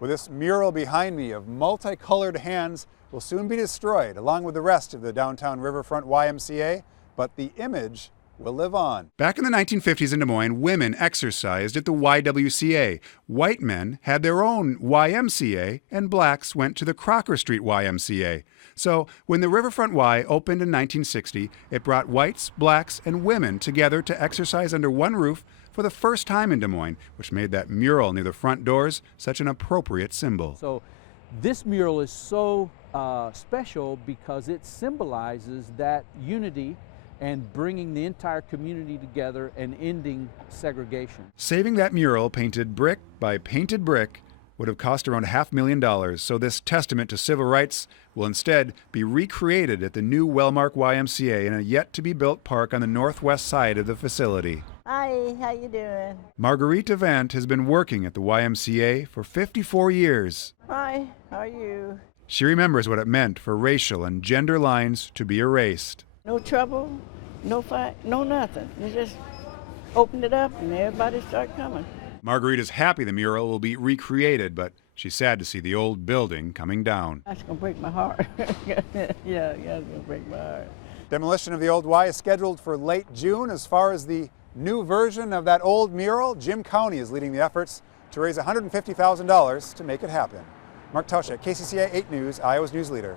Well, this mural behind me of multicolored hands will soon be destroyed, along with the rest of the downtown Riverfront YMCA, but the image will live on. Back in the 1950s in Des Moines, women exercised at the YWCA. White men had their own YMCA, and blacks went to the Crocker Street YMCA. So when the Riverfront Y opened in 1960, it brought whites, blacks, and women together to exercise under one roof for the first time in Des Moines, which made that mural near the front doors such an appropriate symbol. So this mural is so special because it symbolizes that unity and bringing the entire community together and ending segregation. Saving that mural, painted brick by painted brick, would have cost around $500,000, so this testament to civil rights will instead be recreated at the new Wellmark YMCA in a yet-to-be-built park on the northwest side of the facility. Hi, how you doing? Marguerite Avant has been working at the YMCA for 54 years. Hi, how are you? She remembers what it meant for racial and gender lines to be erased. No trouble, no fight, no nothing. You just opened it up and everybody started coming. Marguerite is happy the mural will be recreated, but she's sad to see the old building coming down. That's gonna break my heart. yeah, it's gonna break my heart. Demolition of the old Y is scheduled for late June. As far as the new version of that old mural, Jim County is leading the efforts to raise $150,000 to make it happen. Mark Tauschek, KCCI 8 News, Iowa's news leader.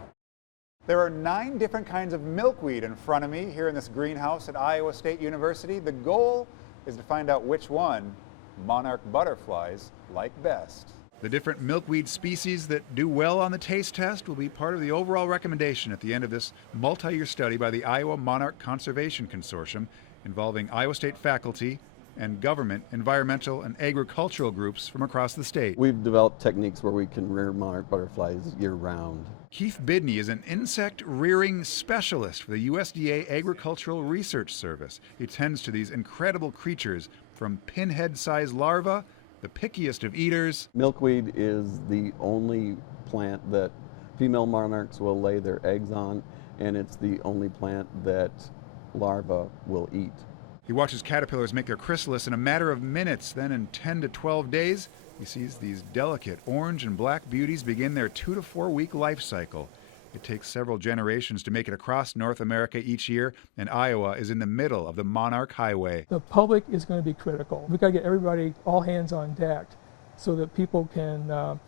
There are 9 different kinds of milkweed in front of me here in this greenhouse at Iowa State University. The goal is to find out which one monarch butterflies like best. The different milkweed species that do well on the taste test will be part of the overall recommendation at the end of this multi-year study by the Iowa Monarch Conservation Consortium, involving Iowa State faculty and government, environmental, and agricultural groups from across the state. We've developed techniques where we can rear monarch butterflies year-round. Keith Bidney is an insect rearing specialist for the USDA Agricultural Research Service. He tends to these incredible creatures, from pinhead-sized larvae, the pickiest of eaters. Milkweed is the only plant that female monarchs will lay their eggs on, and it's the only plant that larvae will eat. He watches caterpillars make their chrysalis in a matter of minutes. Then in 10 to 12 days, he sees these delicate orange and black beauties begin their 2 to 4 week life cycle. It takes several generations to make it across North America each year, and Iowa is in the middle of the Monarch Highway. The public is going to be critical. We've got to get everybody, all hands on deck, so that people can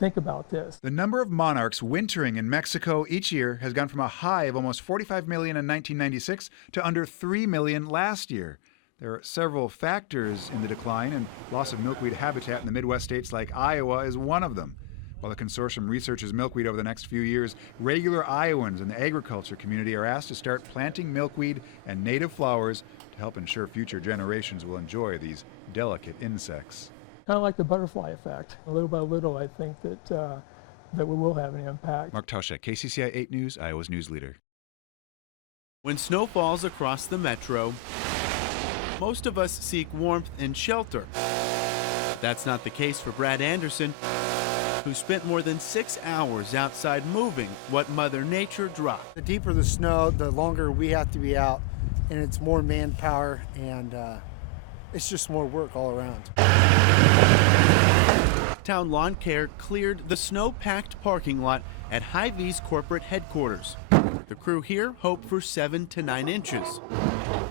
think about this. The number of monarchs wintering in Mexico each year has gone from a high of almost 45 million in 1996 to under 3 million last year. There are several factors in the decline, and loss of milkweed habitat in the Midwest states like Iowa is one of them. While the consortium researches milkweed over the next few years, regular Iowans in the agriculture community are asked to start planting milkweed and native flowers to help ensure future generations will enjoy these delicate insects. Kind of like the butterfly effect. Little by little, I think that we will have an impact. Mark Tauschek, KCCI 8 News, Iowa's news leader. When snow falls across the metro, most of us seek warmth and shelter. That's not the case for Brad Anderson, who spent more than 6 hours outside moving what Mother Nature dropped. The deeper the snow, the longer we have to be out, and it's more manpower, and it's just more work all around. Town Lawn Care cleared the snow-packed parking lot at Hy-Vee's corporate headquarters. The crew here hope for 7 to 9 inches.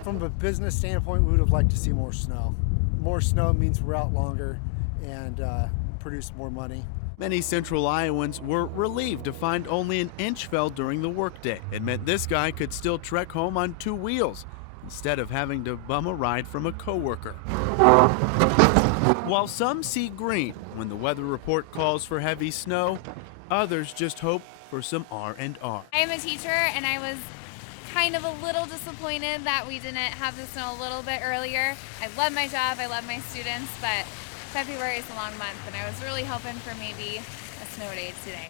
From a business standpoint, we would have liked to see more snow. More snow means we're out longer and produce more money. Many Central Iowans were relieved to find only an inch fell during the workday. It meant this guy could still trek home on 2 wheels instead of having to bum a ride from a coworker. While some see green when the weather report calls for heavy snow, others just hope for some R&R. I am a teacher, and I was kind of a little disappointed that we didn't have the snow a little bit earlier. I love my job, I love my students, but February is a long month, and I was really hoping for maybe a snow day today.